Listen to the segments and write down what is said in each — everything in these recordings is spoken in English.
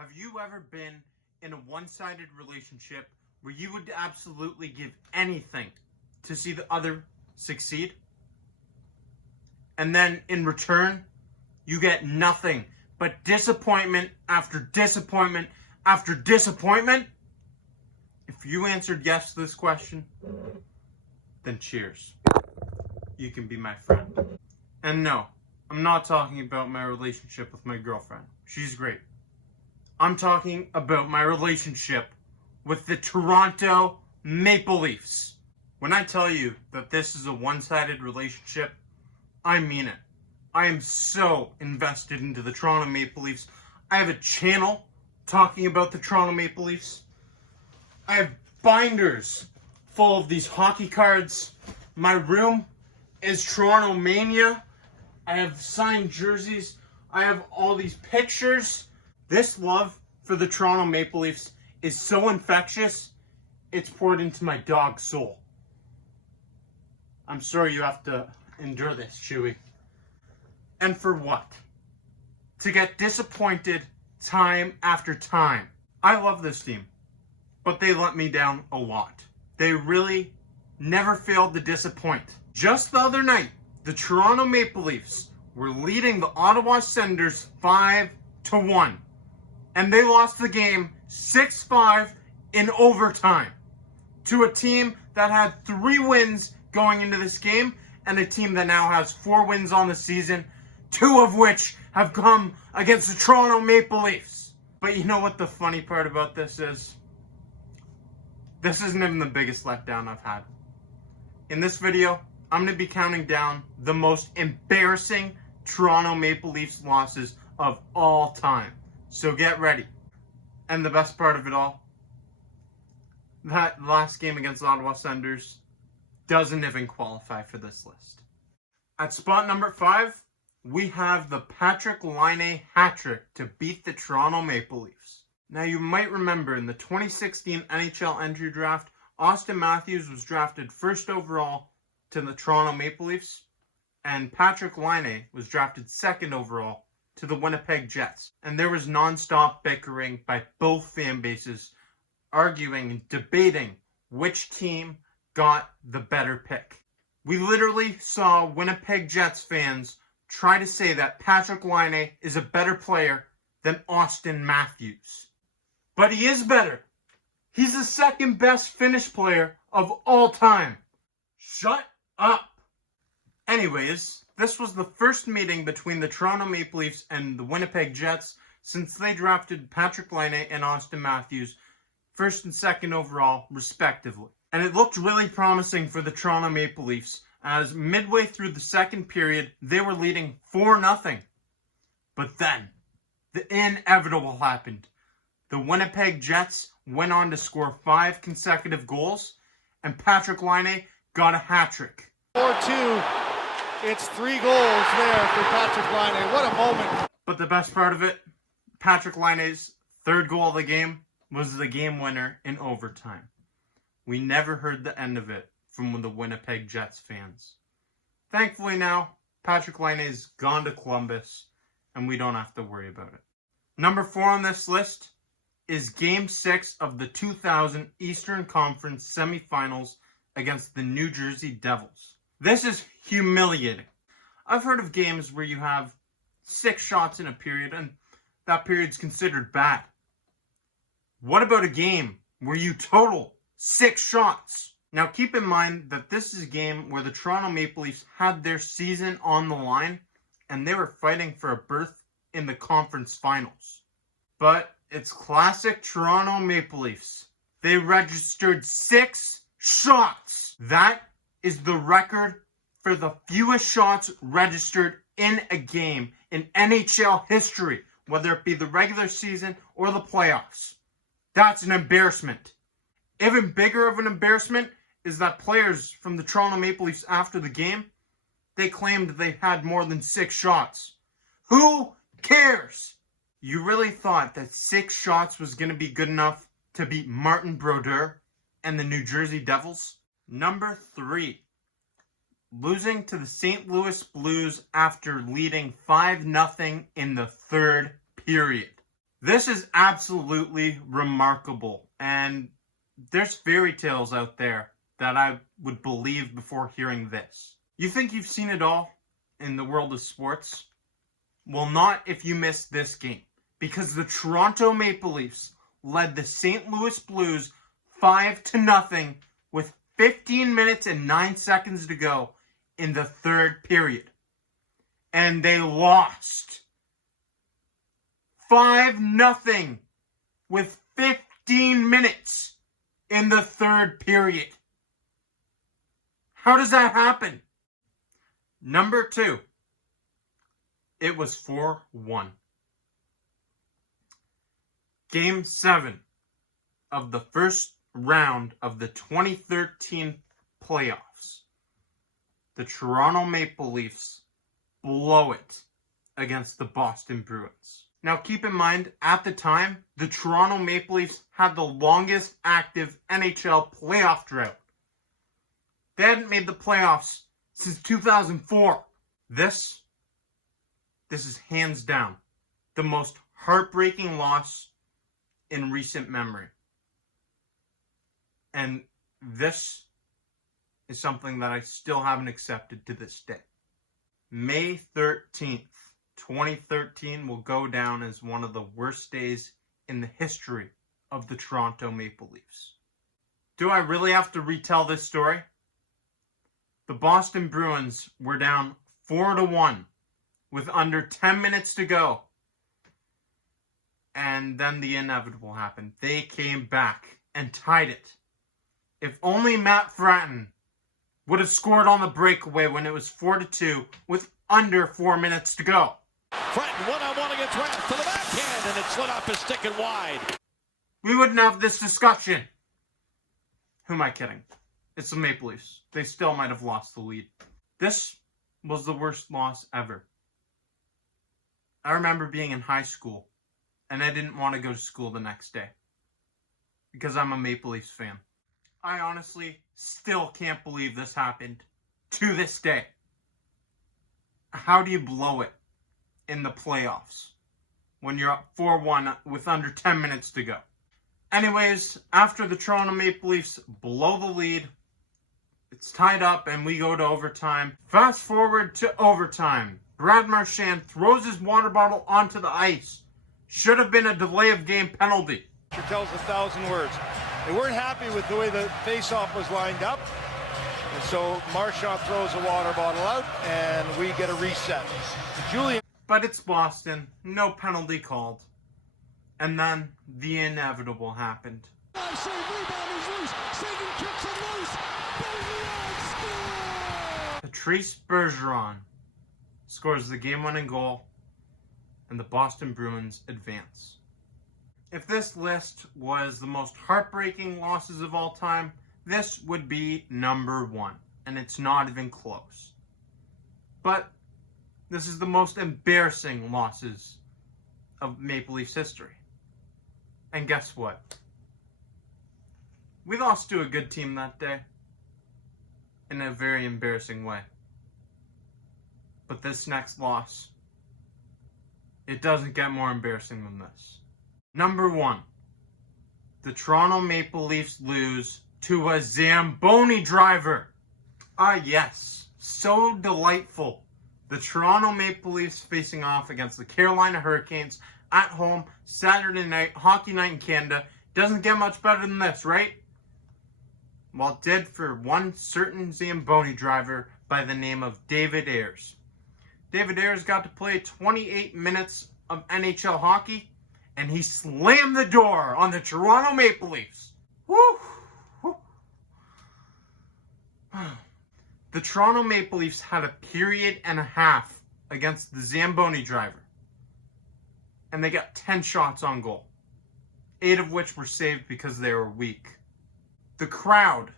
Have you ever been in a one-sided relationship where you would absolutely give anything to see the other succeed? And then in return, you get nothing but disappointment after disappointment after disappointment? If you answered yes to this question, then cheers. You can be my friend. And no, I'm not talking about my relationship with my girlfriend. She's great. I'm talking about my relationship with the Toronto Maple Leafs. When I tell you that this is a one-sided relationship, I mean it. I am so invested into the Toronto Maple Leafs. I have a channel talking about the Toronto Maple Leafs. I have binders full of these hockey cards. My room is Toronto Mania. I have signed jerseys. I have all these pictures. This love for the Toronto Maple Leafs is so infectious, it's poured into my dog's soul. I'm sorry you have to endure this, Chewy. And for what? To get disappointed time after time. I love this team, but they let me down a lot. They really never failed to disappoint. Just the other night, the Toronto Maple Leafs were leading the Ottawa Senators 5-1. And they lost the game 6-5 in overtime to a team that had 3 wins going into this game and a team that now has 4 wins on the season, 2 of which have come against the Toronto Maple Leafs. But you know what the funny part about this is? This isn't even the biggest letdown I've had. In this video, I'm going to be counting down the most embarrassing Toronto Maple Leafs losses of all time. So get ready. And the best part of it all, that last game against the Ottawa Senators doesn't even qualify for this list. At spot number 5, we have the Patrik Laine hat-trick to beat the Toronto Maple Leafs. Now you might remember in the 2016 NHL entry draft, Austin Matthews was drafted first overall to the Toronto Maple Leafs, and Patrik Laine was drafted second overall to the Winnipeg Jets. And there was non-stop bickering by both fan bases, arguing and debating which team got the better pick. We literally saw Winnipeg Jets fans try to say that Patrik Laine is a better player than Austin Matthews. But he is better. He's the second best Finnish player of all time. Shut up. Anyways, this was the first meeting between the Toronto Maple Leafs and the Winnipeg Jets since they drafted Patrik Laine and Austin Matthews first and second overall, respectively. And it looked really promising for the Toronto Maple Leafs as midway through the second period, they were leading 4-0. But then, the inevitable happened. The Winnipeg Jets went on to score 5 consecutive goals, and Patrik Laine got a hat-trick. 4-2. It's 3 goals there for Patrik Laine. What a moment. But the best part of it, Patrik Laine's third goal of the game was the game winner in overtime. We never heard the end of it from the Winnipeg Jets fans. Thankfully now, Patrik Laine's gone to Columbus, and we don't have to worry about it. Number 4 on this list is Game 6 of the 2000 Eastern Conference semifinals against the New Jersey Devils. This is humiliating. I've heard of games where you have 6 shots in a period, and that period's considered bad. What about a game where you total 6 shots? Now keep in mind that this is a game where the Toronto Maple Leafs had their season on the line, and they were fighting for a berth in the conference finals. But it's classic Toronto Maple Leafs. They registered 6 shots. That is the record for the fewest shots registered in a game in NHL history, whether it be the regular season or the playoffs. That's an embarrassment. Even bigger of an embarrassment is that players from the Toronto Maple Leafs after the game, they claimed they had more than 6 shots. Who cares? You really thought that 6 shots was going to be good enough to beat Martin Brodeur and the New Jersey Devils? Number 3. Losing to the St. Louis Blues after leading 5-0 in the third period. This is absolutely remarkable, and there's fairy tales out there that I would believe before hearing this. You think you've seen it all in the world of sports? Well, not if you missed this game, because the Toronto Maple Leafs led the St. Louis Blues 5-0 with 15 minutes and 9 seconds to go in the third period. And they lost 5-0 with 15 minutes in the third period. How does that happen? Number 2. It was 4-1. Game 7 of the first round of the 2013 playoffs. The Toronto Maple Leafs blow it against the Boston Bruins. Now keep in mind, at the time, the Toronto Maple Leafs had the longest active NHL playoff drought. They hadn't made the playoffs since 2004. This is hands down the most heartbreaking loss in recent memory. And this is something that I still haven't accepted to this day. May 13th, 2013 will go down as one of the worst days in the history of the Toronto Maple Leafs. Do I really have to retell this story? The Boston Bruins were down 4-1 with under 10 minutes to go. And then the inevitable happened. They came back and tied it. If only Matt Fratton would have scored on the breakaway when it was 4-2 with under 4 minutes to go. Fratton one-on-one against Rath to the backhand, and it slid off his stick and wide. We wouldn't have this discussion. Who am I kidding? It's the Maple Leafs. They still might have lost the lead. This was the worst loss ever. I remember being in high school, and I didn't want to go to school the next day because I'm a Maple Leafs fan. I honestly still can't believe this happened to this day. How do you blow it in the playoffs when you're up 4-1 with under 10 minutes to go? Anyways, after the Toronto Maple Leafs blow the lead, it's tied up and we go to overtime. Fast forward to overtime. Brad Marchand throws his water bottle onto the ice. Should have been a delay of game penalty. It tells 1,000 words. They weren't happy with the way the face-off was lined up. And so Marchand throws a water bottle out and we get a reset. Julian. But it's Boston. No penalty called. And then the inevitable happened. Patrice Bergeron scores the game-winning goal, and the Boston Bruins advance. If this list was the most heartbreaking losses of all time, this would be number 1, and it's not even close. But this is the most embarrassing losses of Maple Leafs history. And guess what? We lost to a good team that day in a very embarrassing way. But this next loss, it doesn't get more embarrassing than this. Number 1, the Toronto Maple Leafs lose to a Zamboni driver. Ah yes, so delightful. The Toronto Maple Leafs facing off against the Carolina Hurricanes at home, Saturday night, hockey night in Canada. Doesn't get much better than this, right? Well, it did for one certain Zamboni driver by the name of David Ayres. David Ayres got to play 28 minutes of NHL hockey, and he slammed the door on the Toronto Maple Leafs. Woo! The Toronto Maple Leafs had a period and a half against the Zamboni driver, and they got 10 shots on goal, 8 of which were saved because they were weak. The crowd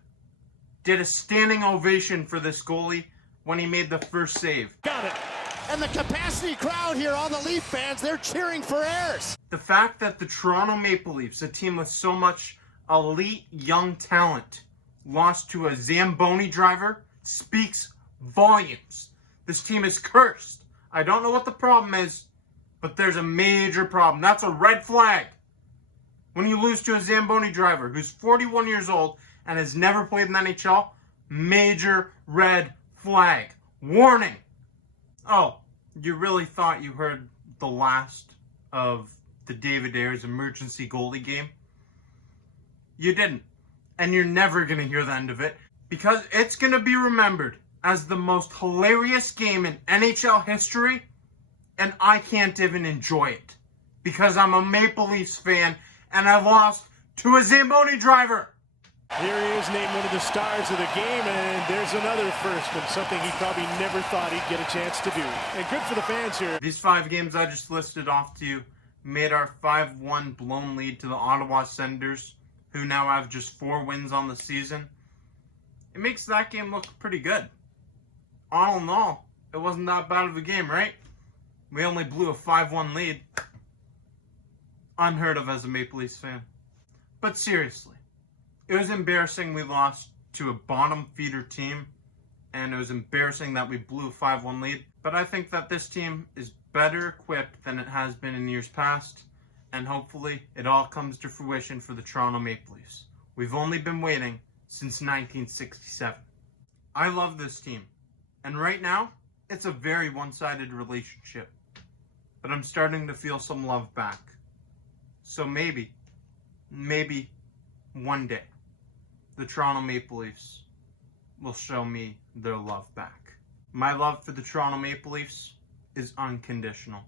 did a standing ovation for this goalie when he made the first save. Got it. And the capacity crowd here, all the Leaf fans, they're cheering for Ayres. The fact that the Toronto Maple Leafs, a team with so much elite young talent, lost to a Zamboni driver speaks volumes. This team is cursed. I don't know what the problem is, But there's a major problem. That's a red flag. When you lose to a Zamboni driver who's 41 years old and has never played in the NHL, major red flag. Warning. Oh, you really thought you heard the last of the David Ayres emergency goalie game? You didn't. And you're never going to hear the end of it, because it's going to be remembered as the most hilarious game in NHL history, and I can't even enjoy it because I'm a Maple Leafs fan and I lost to a Zamboni driver. Here he is, named one of the stars of the game, and there's another first, and something he probably never thought he'd get a chance to do. And good for the fans here. These 5 games I just listed off to you made our 5-1 blown lead to the Ottawa Senators, who now have just 4 wins on the season. It makes that game look pretty good. All in all, it wasn't that bad of a game, right? We only blew a 5-1 lead. Unheard of as a Maple Leafs fan. But seriously, it was embarrassing we lost to a bottom feeder team, and it was embarrassing that we blew a 5-1 lead. But I think that this team is better equipped than it has been in years past, and hopefully it all comes to fruition for the Toronto Maple Leafs. We've only been waiting since 1967. I love this team, and right now, it's a very one-sided relationship. But I'm starting to feel some love back. So maybe one day, the Toronto Maple Leafs will show me their love back. My love for the Toronto Maple Leafs is unconditional.